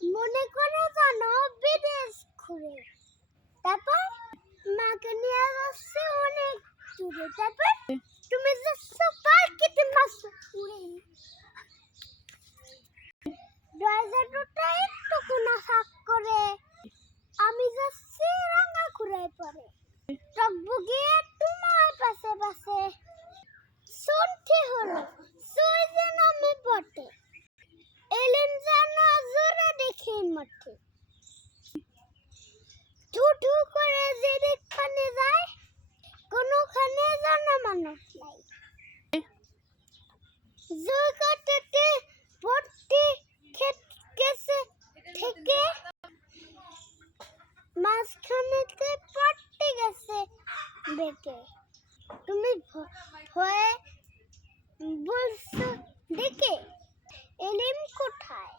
মনে করে জানো বিদেশ ঘুরে। তারপর মাকে নিয়ে যাচ্ছে অনেক দূরে। তারপর তুমি যাচ্ছ পার্কেতে মাছ উড়ে দরজাটা একটু কোনা ফাঁক করে। আমি যাচ্ছি রাঙা ঘুরায় পরে। টকবুকিয়ে তোমার পাশে পাশে শুনতে হলো সই যেন আমি বটে এলেন যেন জোরে দেখে মঠে ঠুঠু করে যেখানে যায়, কোনোখানে জানা মানুষ নাই। জয়গাটাতে ভর্তি ক্ষেত থেকে মাঝখানেতে পড়তে গেছে বেঁকে। তুমি ভয়ে বলছো দেখে? এলিম কোথায়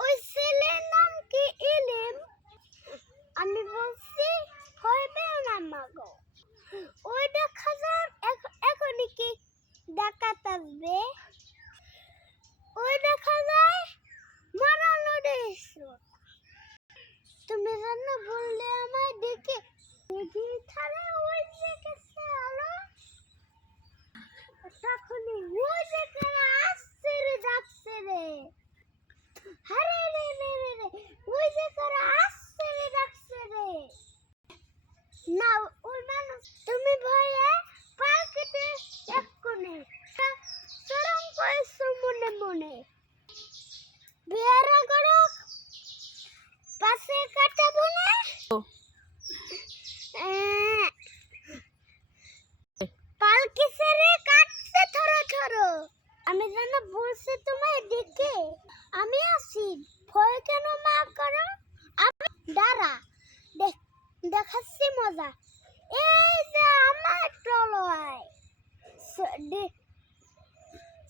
ওই ছেলের নাম কি এলিম আমি বলছি হইবে না মাগো ওই দেখা যান এখ- এখনই কি ডাকাত আসবে ওই দেখা যায় মারানো দেখছ তুমি জানো বললে আমায় ডেকে। তাহলে ওই যে গেছে আলো। তখনই ওই যে আসছে রে, যাচ্ছে রে। হ্যাঁ রে রে রে রে, ওই যে আসছে আমি যেন বলছি তোমায় দেখে। আমি আসি ভয় কেন মা করো? আমি দাঁড়া। দেখ দেখাচ্ছি মজা। এই যে আমার টলয়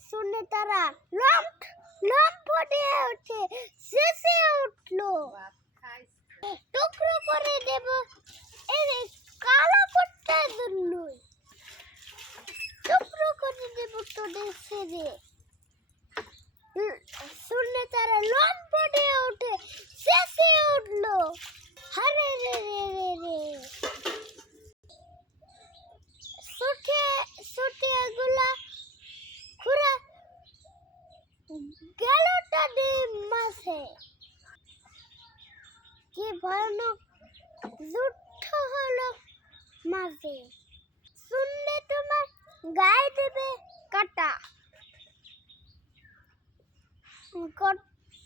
শুনে তারা লম্প দিয়ে উঠে শেষে উঠল টুকরো করে দেব এই যে কালো পট্টার জন্যই টুকরো করে দেব তোদের সেরে শুনে তারা লম্প দিয়ে উঠে শেষে উঠল হরে রে রে রে রে সুটে সুটে এগুলা ঘুরে গেলটা ডিম মাসে কি ভয়ানক যুদ্ধ হলো মাঝে। শুনলে তোমার গায়ে দেবে কাটা।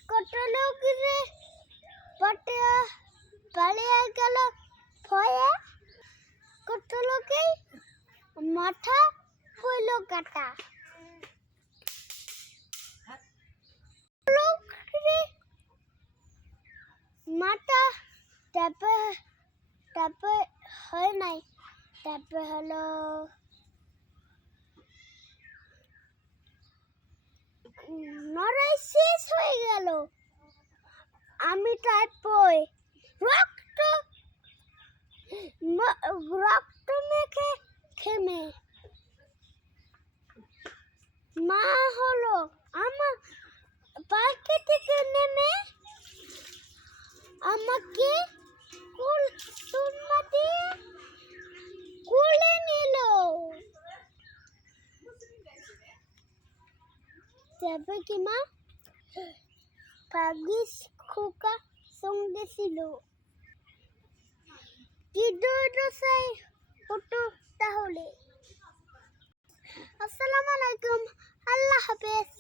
কত লোক রে পটে পালিয়ে গেল ভয়ে কত লোকেই মাথা হইল কাটা। লোক রে মাথা তারপরে তারপরে হয় নাই। তারপর হলো নড়াই শেষ হয়ে গেল। আমি তারপর রক্ত রক্ত মেখে খেমে মা হলো আমার পার্কে থেকে নেমে আমাকে সুরমা কুলে নিল। তারপর কি মা? পাগিস খোকা সঙ্গে ছিল। কি দোসাই ওটো তাহলে? আসসালামু আলাইকুম, আল্লাহ হাফেজ।